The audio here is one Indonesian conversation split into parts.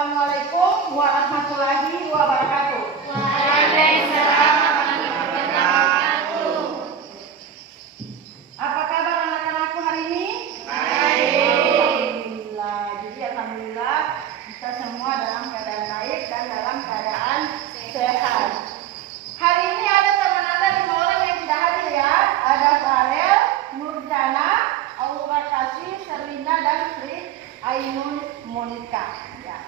Assalamualaikum warahmatullahi wabarakatuh. Waalaikumsalam warahmatullahi wabarakatuh. Apa kabar anak-anakku hari ini? Baik. Alhamdulillah. Jadi alhamdulillah kita semua dalam keadaan baik dan dalam keadaan sehat. Hari ini ada teman Anda 5 orang yang tidak hadir ya. Ada Farel, Nurjana, Aura Kasih, Serlina dan Sri Ainun Monika. Ya.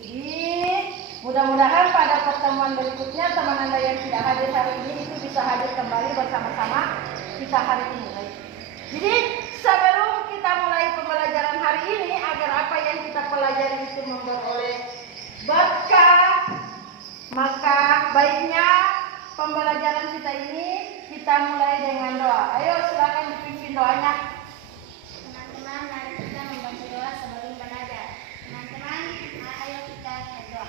Jadi mudah-mudahan pada pertemuan berikutnya teman Anda yang tidak hadir hari ini itu bisa hadir kembali bersama-sama kita hari ini. Jadi sebelum kita mulai pembelajaran hari ini, agar apa yang kita pelajari itu memperoleh berkah, maka baiknya pembelajaran kita ini kita mulai dengan doa. Ayo silakan dipimpin doanya. Teman-teman, mari kita membaca doa sebelum belajar. Teman-teman, ayo kita berdoa.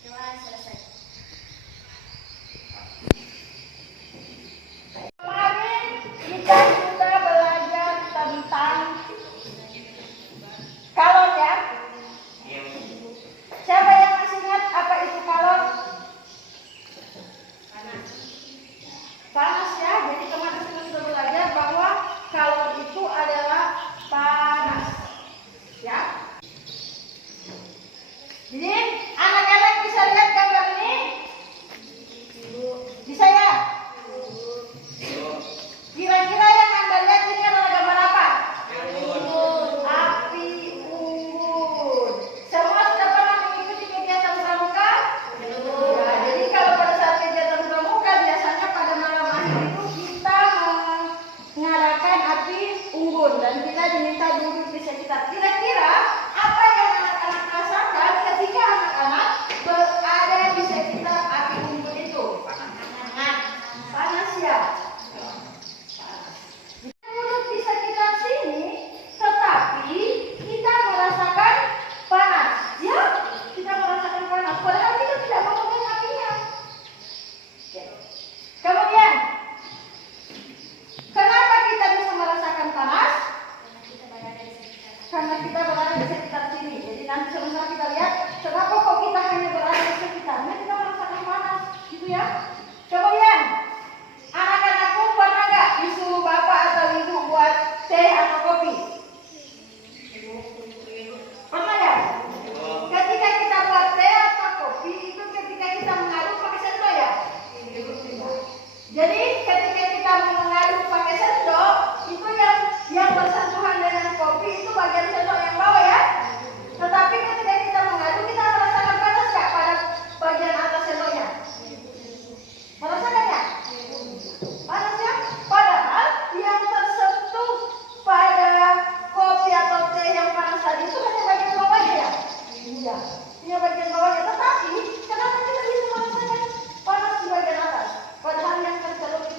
Doa selesai. Kemarin kita sudah belajar tentang kalor ya. Siapa yang masih ingat apa itu kalor? Panas ya. Jadi kemarin kita sudah belajar bahwa kalor itu adalah panas. Ya. Jadi anak-anak bisa lihat gambar ini? Bisa ya? Kira-kira yang Anda lihat ini adalah gambar apa? Api unggun. Semua sudah pernah mengikuti kegiatan pramuka? Ya, jadi kalau pada saat kegiatan pramuka biasanya pada malam akhir itu kita mengadakan api unggun dan kita diminta duduk di sekitar. Kira-kira apa yang anak-anak rasakan ketika anak-anak berada di sekitar api unggun itu? Panas ya? Kita duduk di sekitar sini, tetapi kita merasakan panas. Ya, kita merasakan panas. Padahal kita tidak memegang apinya. Oke. Kemudian, kenapa kita bisa merasakan panas? Karena kita berada di sekitar sini. Jadi nanti sebentar kita lihat kenapa kok kita hanya berada di sekitarnya kita merasakan panas, gitu ya. Kemudian, anak-anakku pernah nggak disuruh bapak atau ibu buat teh atau kopi? Pernah ya? Ketika kita buat teh atau kopi itu ketika kita mengaduk pakai sendok ya? Jadi ketika kita mengaduk pakai sendok itu yang bersentuhan dengan kopi itu bagian sendok yang bawah ya. Tetapi ketika kita mengaduk kita merasakan panas nggak pada bagian atas sendoknya? Merasakan ya? Panas ya? Padahal yang tersentuh pada kopi atau teh yang panas tadi itu hanya bagian bawahnya ya? Iya, hanya bagian bawahnya. Tetapi kenapa kita bisa merasakan panas di bagian atas? Padahal yang tercelup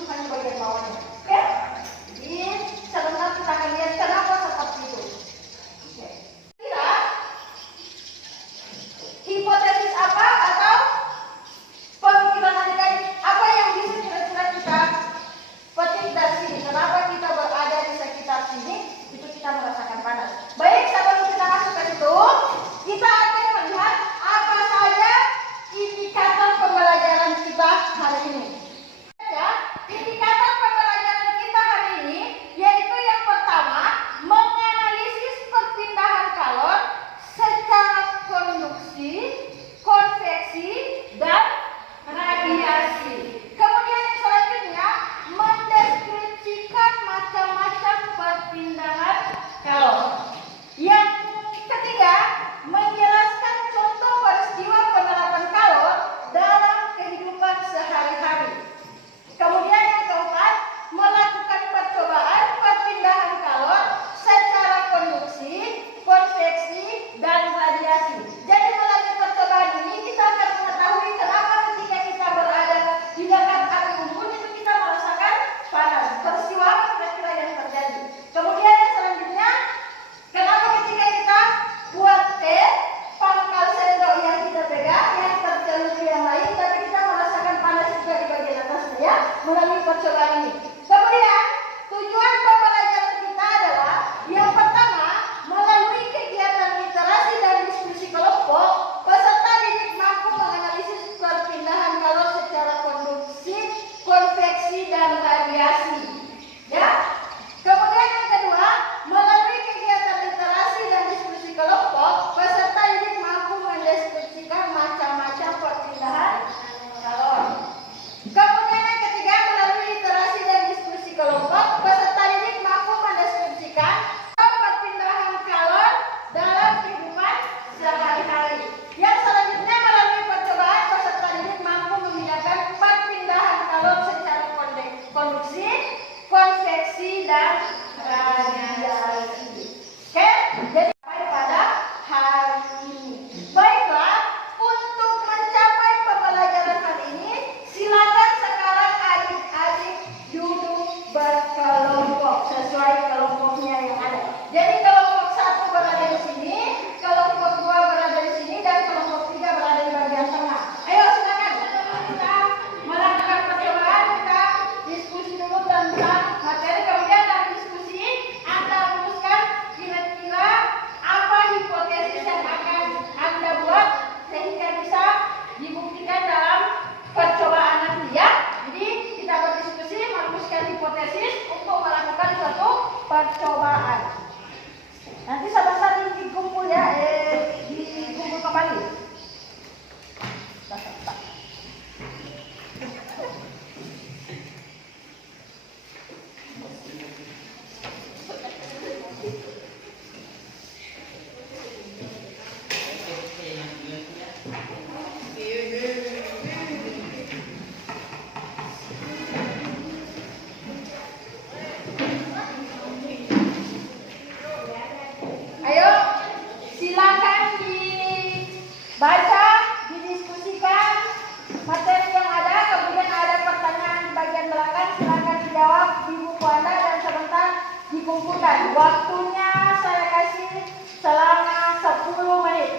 dikumpulkan. Waktunya saya kasih selama 10 menit.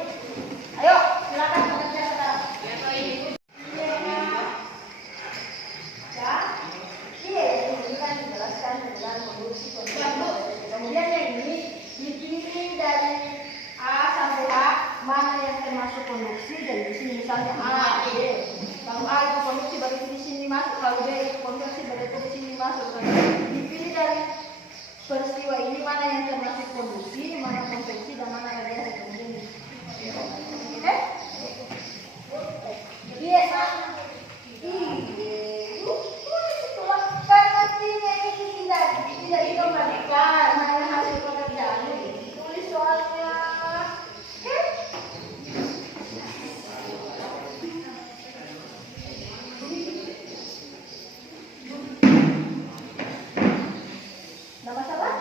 Ayo, silakan bekerja sekarang. Ya, iya, ini kan dijelaskan dengan produksi kondisi. Kemudian yang ini dipilih dari A sampai H, mana yang termasuk konduksi, dan di sini misalnya A, B. Kalau A itu konduksi berarti di sini masuk, kalau B itu konduksi berarti di sini masuk. Dipilih dari peristiwa ini mana yang termasuk konduksi, mana konveksi, dan mana radiasi. Kemudian oke? Iya, karena ini tidak dikembalikan, hanya hasil pekerjaan ini. Tulis soalnya. Oke? Nggak masalah?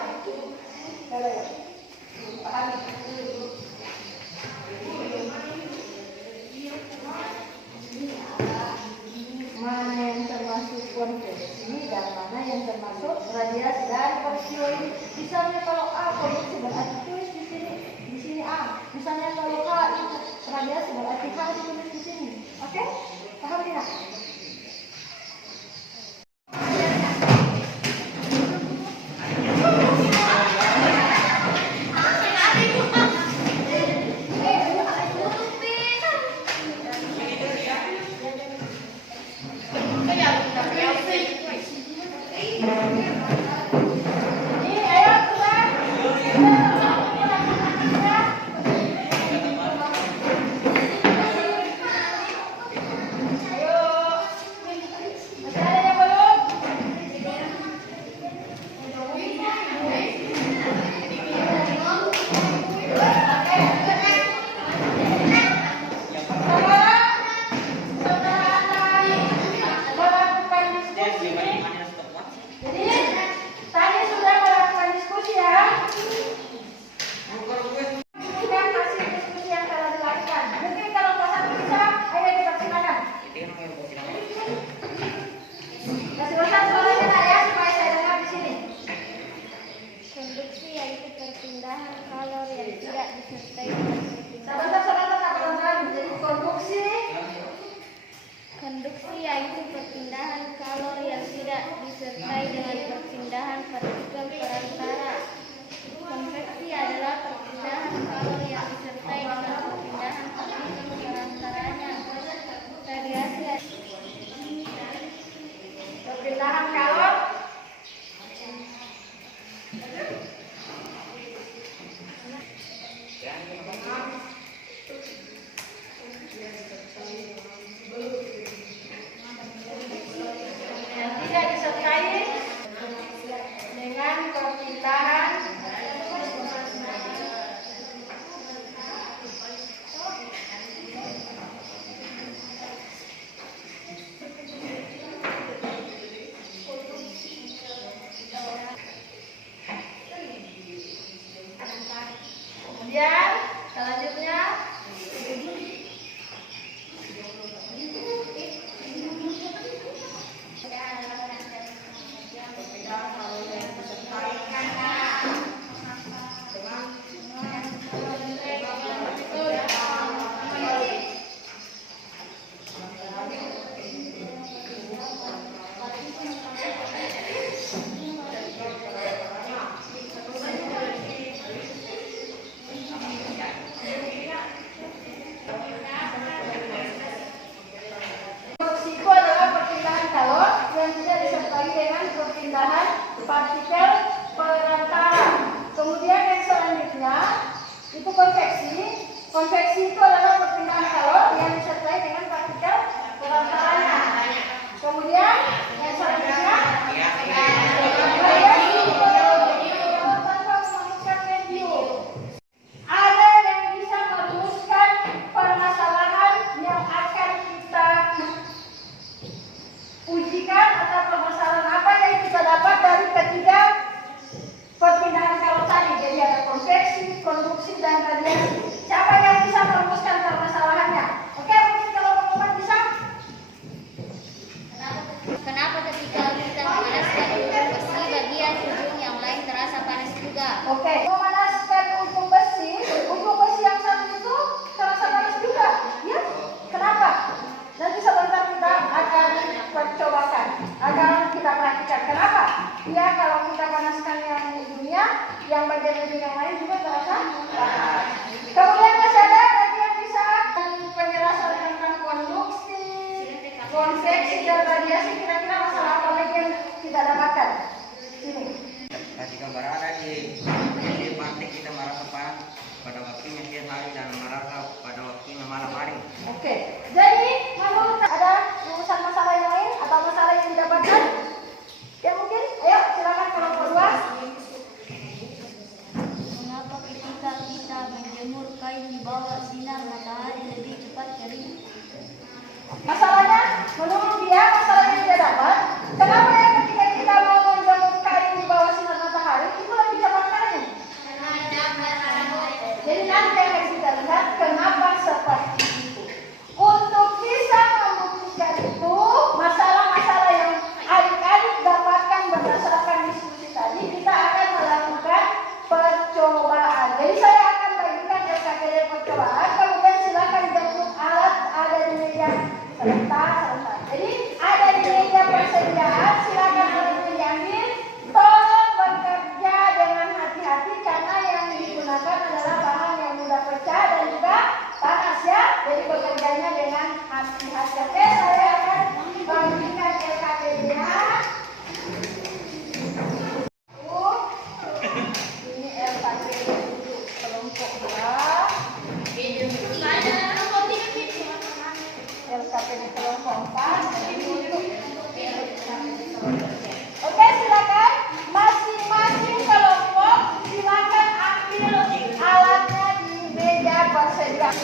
Nggak ada ya? Pahami. Mana yang termasuk konveksi dan mana yang termasuk radiasi dari peristiwa ini. Misalnya kalau A konveksi berarti tulis di sini A. Misalnya kalau H itu radiasi berarti H ditulis di sini. Oke? Paham tidak? Konduksi yaitu perpindahan kalori yang tidak disertai dengan perpindahan partikel perantara. Konveksi adalah perpindahan kalori yang disertai dengan perpindahan partikel perantaranya. Radiasi Perpindahan kalori. Yang tidak disertai dengan perpindahan kemudian selanjutnya Konduksi adalah perpindahan kalor yang tidak disertai dengan perpindahan partikel perantara. Kemudian yang selanjutnya itu konveksi. Konveksi itu adalah perpindahan kalor yang disertai dengan partikel perantaranya. Kemudian yang selanjutnya radiasi tanpa memerlukan medium. Ada yang bisa merumuskan permasalahan yang akan kita ujikan atau permasalahan apa yang kita dapat dari ketiga perpindahan kalor tadi. Jadi ada konveksi, konduksi, dan radiasi. Siapa yang bisa merumuskan permasalahannya? Oke, mungkin kalau teman-teman bisa. Kenapa ketika kita memanaskan ujung besi bagian ujung yang lain terasa panas Oke, memanaskan ujung besi yang satu itu terasa panas juga, ya? Kenapa? Nanti sebentar kita akan percobakan, akan kita praktikkan. Kenapa? Ya, kalau kita panaskan yang ujungnya, yang bagian ujung yang lain juga terasa panas. Kemudian masih ada lagi yang bisa penjelasan tentang konduksi, konveksi dan radiasi. Kira-kira masalah apa lagi yang kita dapatkan? Sini. Kasih gambar ada di praktik kita merasa panas pada waktunya siang hari dan merasa pada waktunya malam hari. Oke, jadi menurut ada rumusan masalah yang lain atau masalah yang didapatkan? Ya mungkin, ayo silakan kelompok 2. Mengapa ketika kita menjemur kain di bawah sinar matahari lebih cepat kering? Masalahnya, menurut dia masalah yang dia dapat, kenapa ya ketika kita mau menjemur kain di bawah sinar matahari itu lebih cepat kering? Jadi nanti akan kita lihat kenapa seperti itu. Untuk bisa membuktikan itu, masalah-masalah yang adik-adik dapatkan berdasarkan diskusi tadi, kita akan melakukan percobaan. Jadi saya akan bagikan SKKD percobaan, kemudian silakan jemput alat ada di meja sebentar. Jadi ada di meja persediaan, silakan alatnya diambil. Tolong bekerja dengan hati-hati karena yang digunakan adalah bahan yang mudah pecah dan juga panas ya. Jadi bekerjanya dengan hati-hati. Oke, saya akan bagikan LKPD-nya. Ini LKPD untuk kelompok 2. LKPD kelompok 4. Ini untuk LKPD kelompok 3. Oke, silakan masing-masing kelompok silakan ambil alatnya di meja persediaan.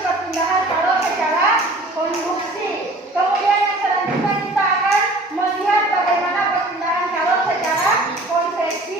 Perpindahan kalau secara konduksi. Kemudian yang selanjutnya kita akan melihat bagaimana perpindahan kalau secara konveksi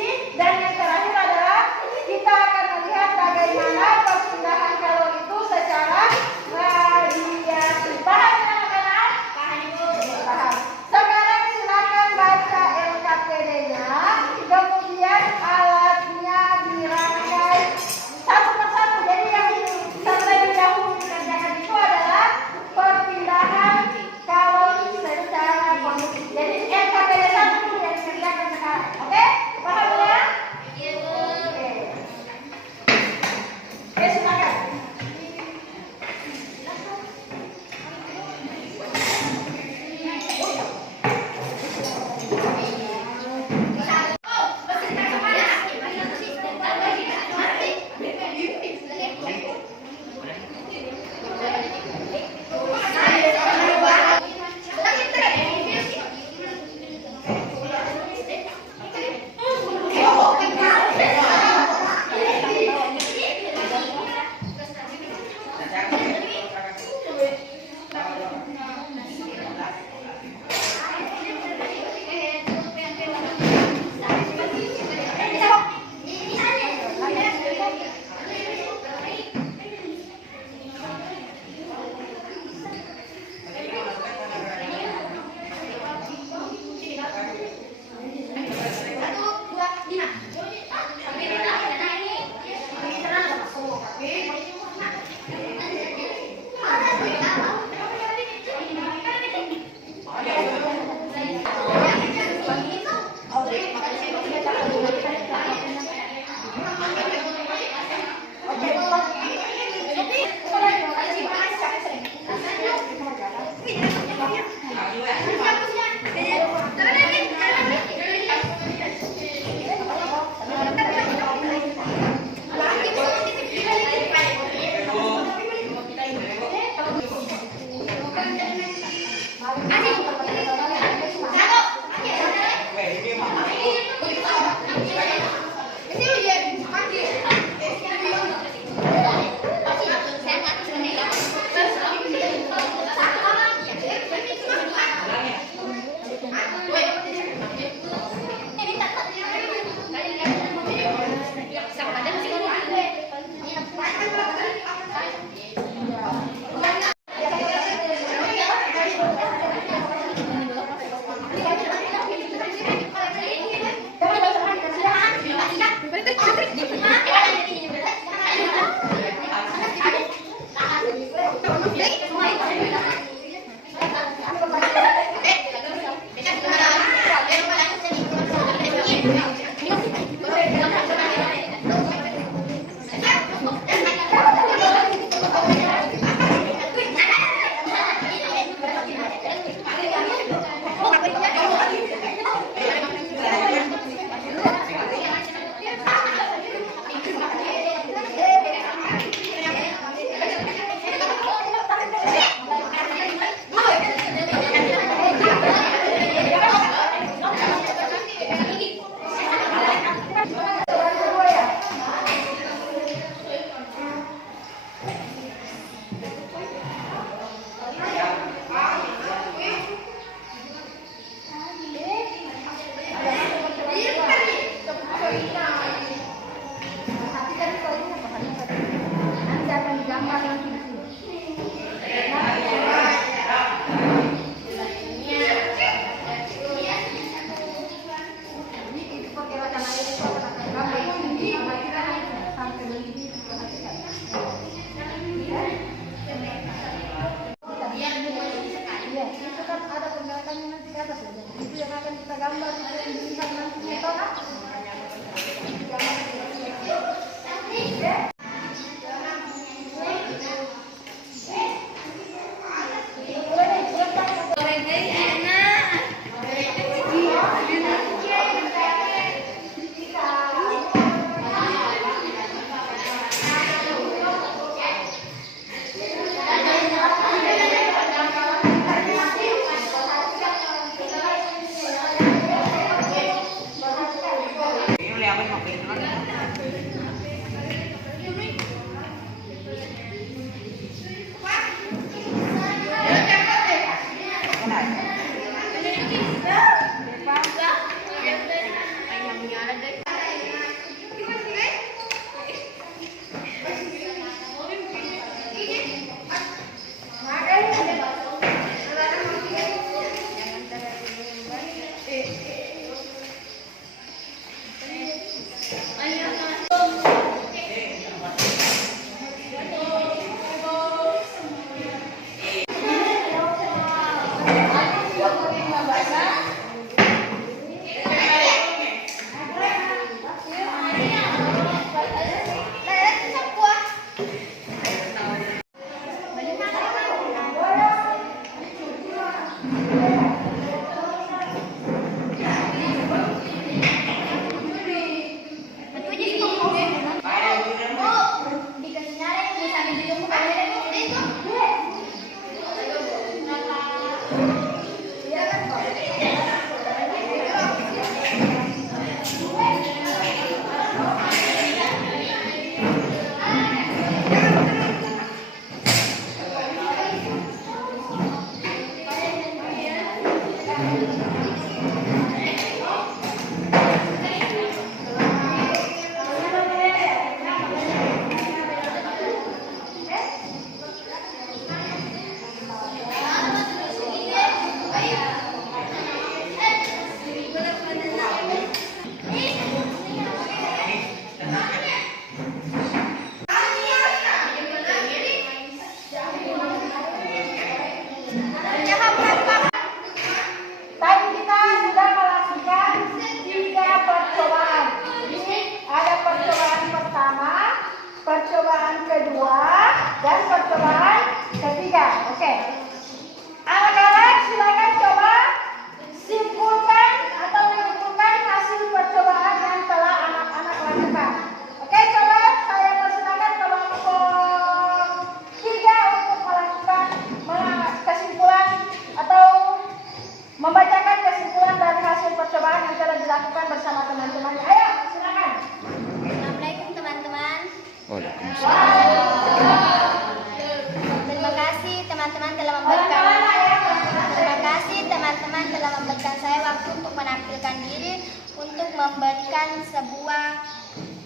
memberikan sebuah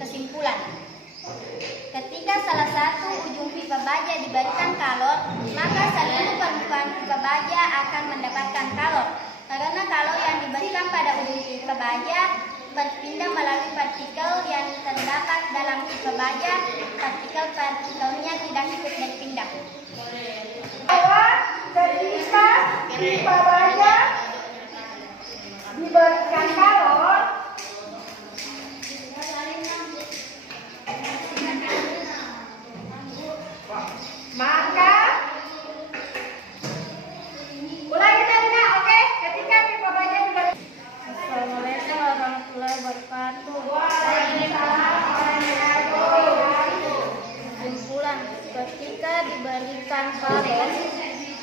kesimpulan. Ketika salah satu ujung pipa baja diberikan kalor, maka seluruh permukaan pipa baja akan mendapatkan kalor. Karena kalor yang diberikan pada ujung pipa baja berpindah melalui partikel yang terdapat dalam pipa baja, partikelnya tidak ikut berpindah. Bahwa ketika pipa baja diberikan kalor, maka ulangi tadi, oke? Ketika pipa baja diberikan. Assalamualaikum warahmatullahi wabarakatuh. Kesimpulan, ketika diberikan kalor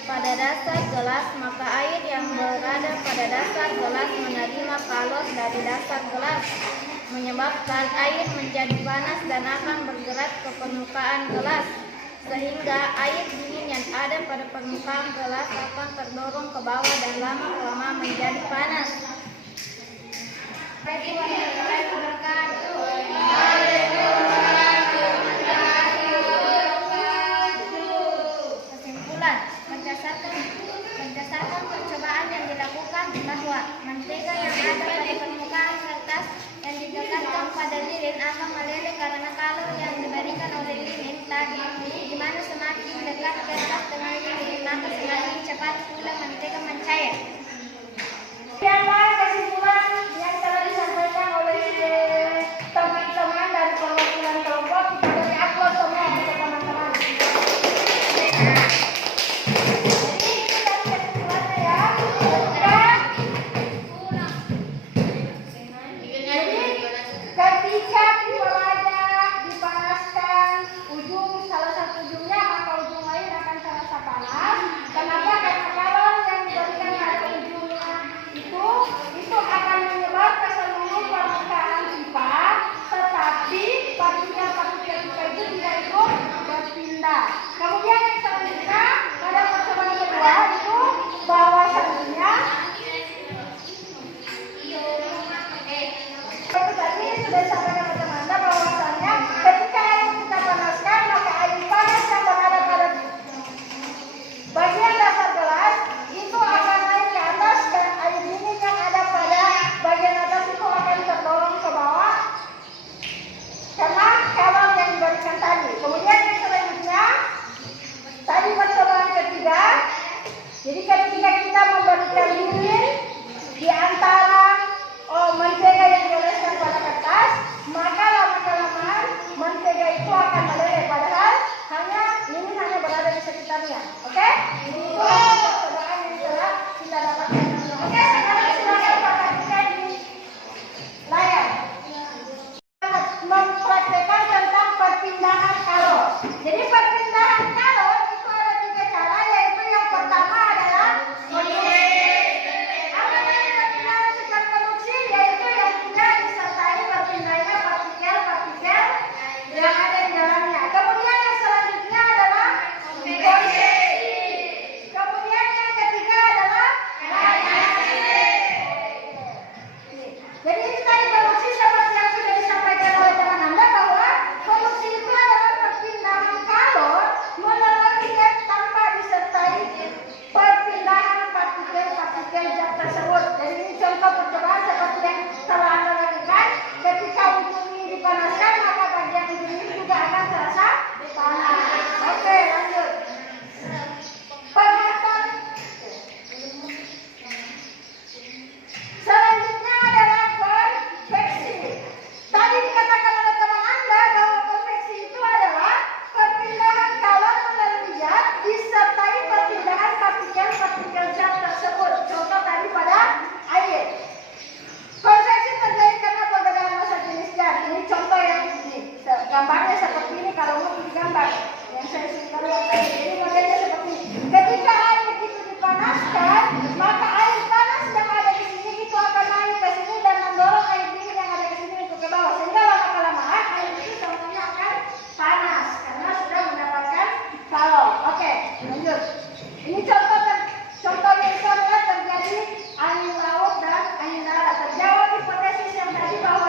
pada dasar gelas, maka air yang berada pada dasar gelas menerima kalor dari dasar gelas, menyebabkan air menjadi panas dan akan bergerak ke permukaan gelas, sehingga air dingin yang ada pada permukaan gelas akan terdorong ke bawah dan lama-kelamaan menjadi panas. Kesimpulan, berdasarkan percobaan yang dilakukan bahwa mentega yang ada pada permukaan kertas yang didekatkan pada lilin akan meleleh karena kalor yang diberikan oleh lilin tadi, di mana semakin dekat kertas dengan lilin maka semakin cepat pula mentega mencair. Demikianlah kesimpulan yang telah disampaikan oleh teman-teman dari perwakilan kelompok. Kita dari upload semua untuk teman-teman. Jadi itu tadi kesimpulannya ya. Jadi ketika pipa baja dipanaskan salah satu ujungnya, maka ujung lain akan terasa panas. Kenapa? Karena kalor yang diberikan pada ujungnya itu akan menyebar ke seluruh permukaan pipa, tetapi partikel-partikel pipa itu tidak ikut berpindah. Kemudian yang selanjutnya pada percobaan kedua itu bahwasannya itu tadi sudah disampaikan pada Anda bahwasannya ketika air kita panaskan maka air panas yang berada pada bagian dasar gelas itu akan naik ke atas dan air dingin yang ada pada bagian atas itu akan terdorong ke bawah karena kalor yang diberikan tadi. Kemudian yang selanjutnya tadi percobaan ketiga, jadi ketika kita memberikan lilin di antara mentega yang dioleskan pada kertas, maka lama-kelamaan mentega itu akan meleleh, padahal lilin hanya berada di sekitarnya. Oke? Ini itu percobaan yang telah kita dapatkan. Oke, sekarang silakan perhatikan di layar. Mempraktekkan tentang perpindahan kalor. Jadi perpindahan kalor itu ada 3 cara, yaitu yang pertama adalah perpindahan secara konduksi, yaitu yang tidak disertai perpindahannya partikel-partikel yang ada di dalamnya. Kemudian yang selanjutnya adalah konveksi. Kemudian yang ketiga adalah radiasi. Jadi ini tadi konduksi seperti yang sudah disampaikan oleh teman Anda bahwa konduksi itu adalah perpindahan kalor melalui gas tanpa disertai perpindahan partikel-partikel zat tersebut. Jadi ini contoh percobaan seperti yang telah Anda lakukan. Ketika ujung ini dipanaskan maka bagian ujung ini juga akan terasa panas. Oke, lanjut. Pengaturan selanjutnya adalah konveksi. Tadi dikatakan oleh teman Anda bahwa konveksi itu adalah perpindahan kalor melalui zat disertai perpindahan partikel-partikel zat tersebut. Contoh tadi pada air. Konveksi terjadi karena perbedaan massa jenis zat. Ini contoh yang ini. Gambarnya seperti ini kalau mau digambar. Yang saya sudah lihat tadi. Jadi modelnya seperti ini. Ketika air itu dipanaskan, maka air panas yang ada di sini itu akan naik ke sini dan mendorong air dingin yang ada di sini untuk ke bawah. Sehingga lama-kelamaan air itu contohnya akan panas karena sudah mendapatkan kalor. Oke, lanjut. Ini contoh yang bisa terjadi angin laut dan angin darat. Terjawab hipotesis yang tadi bahwa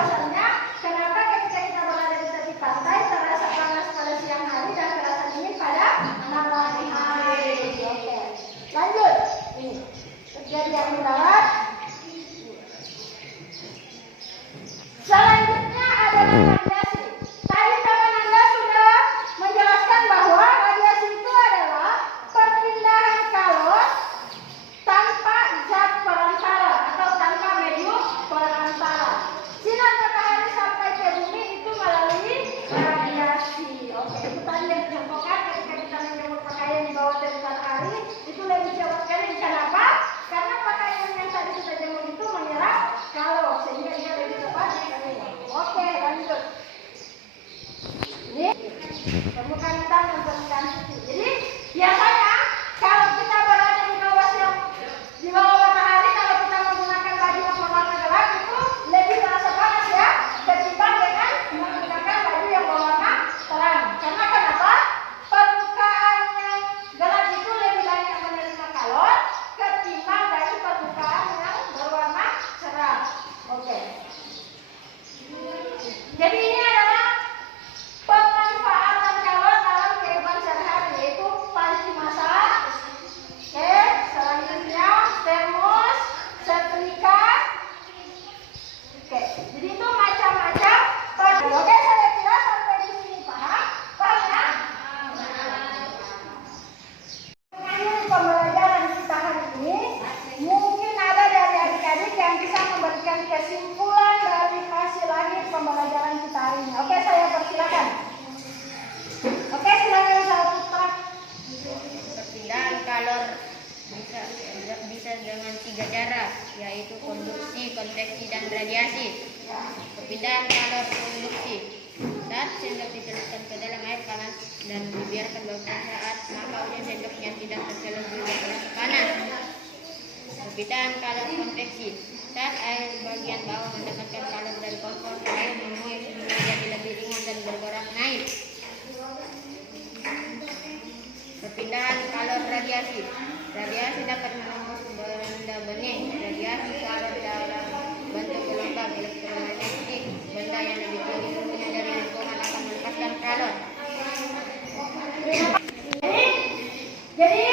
radiasi. Tadi teman Anda sudah menjelaskan bahwa radiasi itu adalah perpindahan kalor tanpa zat perantara atau tanpa medium perantara. Sinar matahari sampai ke bumi itu melalui radiasi. Oke, itu tadi yang dicontohkan ketika kita menjemur pakaian di bawah terik matahari itu lebih cepat kering. Kenapa? Karena pakaian yang tadi kita jemur itu menyerap kalor sehingga dia lebih cepat kering. Oke, lanjut. Ini permukaan hitam dan permukaan putih. Jadi biasanya kalau kita berada di bawah matahari, kalau kita menggunakan baju yang berwarna gelap itu lebih terasa panas ya ketimbang dengan menggunakan baju yang berwarna terang. Karena kenapa? Permukaan yang gelap itu lebih banyak menerima kalor ketimbang dari permukaan yang berwarna cerah. Oke. Jadi ini adalah pemanfaatan kalor dalam kehidupan sehari-hari, yaitu panci masak, selanjutnya termos, setrika. Oke, jadi itu macam-macam. Oke, saya kira sampai di sini paham? Paham ya? Mengakhiri pembelajaran kita hari ini, mungkin ada dari adik-adik yang bisa memberikan kesimpulan dari hasil akhir pembelajaran kita hari ini. Oke, saya persilakan. Oke, silakan Ustaz Putra. Perpindahan kalor bisa dengan 3 cara, yaitu konduksi, konveksi, dan radiasi. Perpindahan kalor konduksi. Saat sendok dicelupkan ke dalam air panas dan dibiarkan beberapa saat, maka ujung sendoknya tidak tercelup di dalam panas. Perpindahan kalor konveksi. Saat air bagian bawah mendapatkan kalor dari kompor, lalu menguap sehingga menjadi lebih ringan dan bergerak naik. Perpindahan kalor radiasi. Radiasi dapat menembus benda bening. Radiasi kalor dalam bentuk gelombang elektromagnetik. Benda yang lebih tinggi suhunya dari lingkungan akan melepaskan kalor. Jadi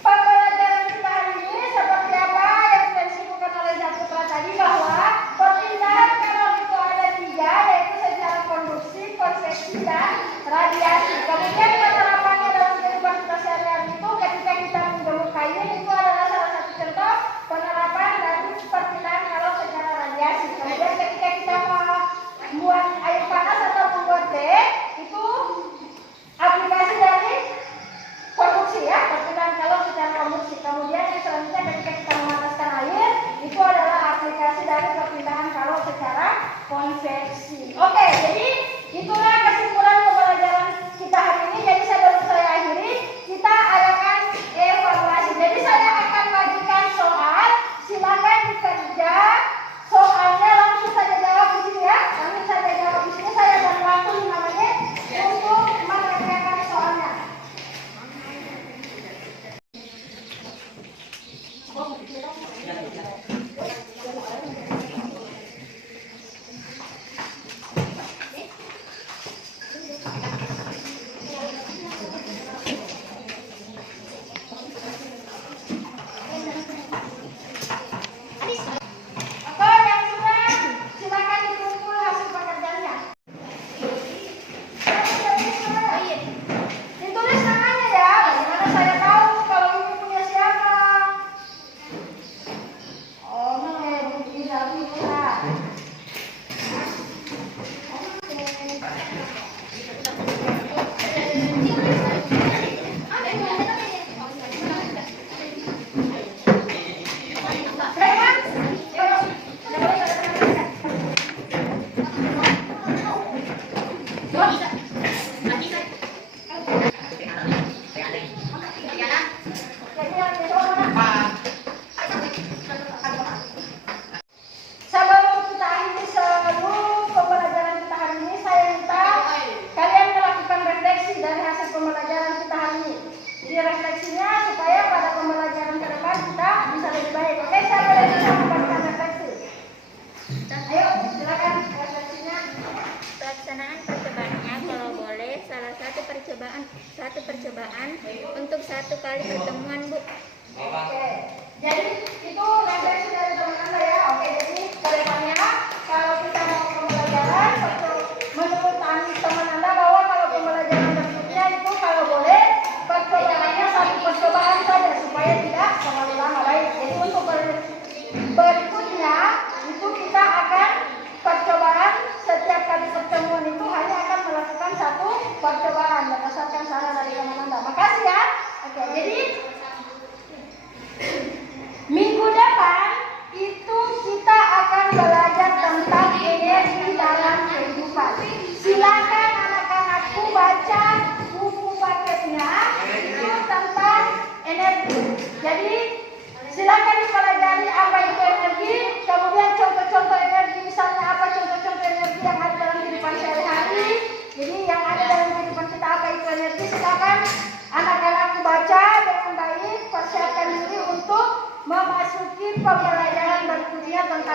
pembelajaran kita hari ini seperti apa yang sudah disebutkan oleh Zaputra tadi, bahwa perpindahan kalor itu ada 3, yaitu secara konduksi, konveksi, dan radiasi. Kemudian penerapannya dalam kehidupan kita sehari-hari itu ketika kita menjemur kain itu adalah salah satu contoh penerapan dari perpindahan kalor secara radiasi. Kemudian ketika kita membuat air panas atau membuat teh itu aplikasi dari konduksi ya, perpindahan kalor secara konduksi. Kemudian yang selanjutnya ketika kita memanaskan air itu adalah aplikasi dari perpindahan kalor secara konveksi. Oke, jadi itulah kesimpulan pembelajaran kita hari ini. Jadi sebelum saya akhiri, kita adakan evaluasi. Jadi saya akan bagikan soal, silakan dikerja soalnya, langsung saja jawab di sini ya. Langsung saja jawab di sini. Saya akan waktu 5 menit untuk mengerjakan soalnya. Oke, yang sudah silakan dikumpul hasil pekerjaannya. Ditulis namanya ya. Bagaimana saya tahu kalau ini punya siapa? Oh, bisa. Sebelum kita akhiri seluruh pembelajaran kita hari ini, saya minta kalian melakukan refleksi dari hasil pembelajaran kita hari ini. Jadi refleksinya supaya pada pembelajaran ke depan kita bisa lebih baik. Oke, saya boleh bisa memberikan refleksi. Ayo, silakan refleksinya. Pelaksanaan percobaannya kalau boleh salah satu percobaan untuk 1 kali pertemuan, Bu. Oke, jadi itu refleksi dari teman Anda ya. Oke, jadi ke depannya kalau kita mau pembelajaran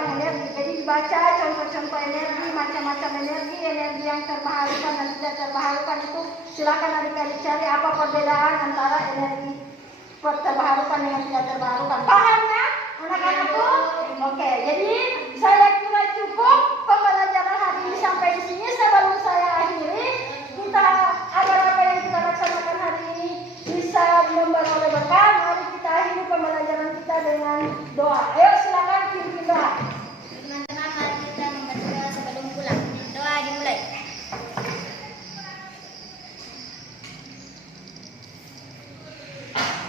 tentang energi. Jadi dibaca contoh-contoh energi, macam-macam energi, energi yang terbarukan dan tidak terbarukan itu silakan adik-adik cari apa perbedaan antara energi terbarukan dengan tidak terbarukan. Paham ya anak-anakku? Oke, jadi saya kira cukup pembelajaran hari ini sampai di sini. Sebelum saya akhiri, kita agar apa yang kita laksanakan hari ini bisa membawa berkah. Mari kita akhiri pembelajaran kita dengan doa. Ayo silakan pimpin doa. Teman-teman, mari kita membaca doa sebelum pulang. Doa dimulai.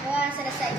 Doa selesai.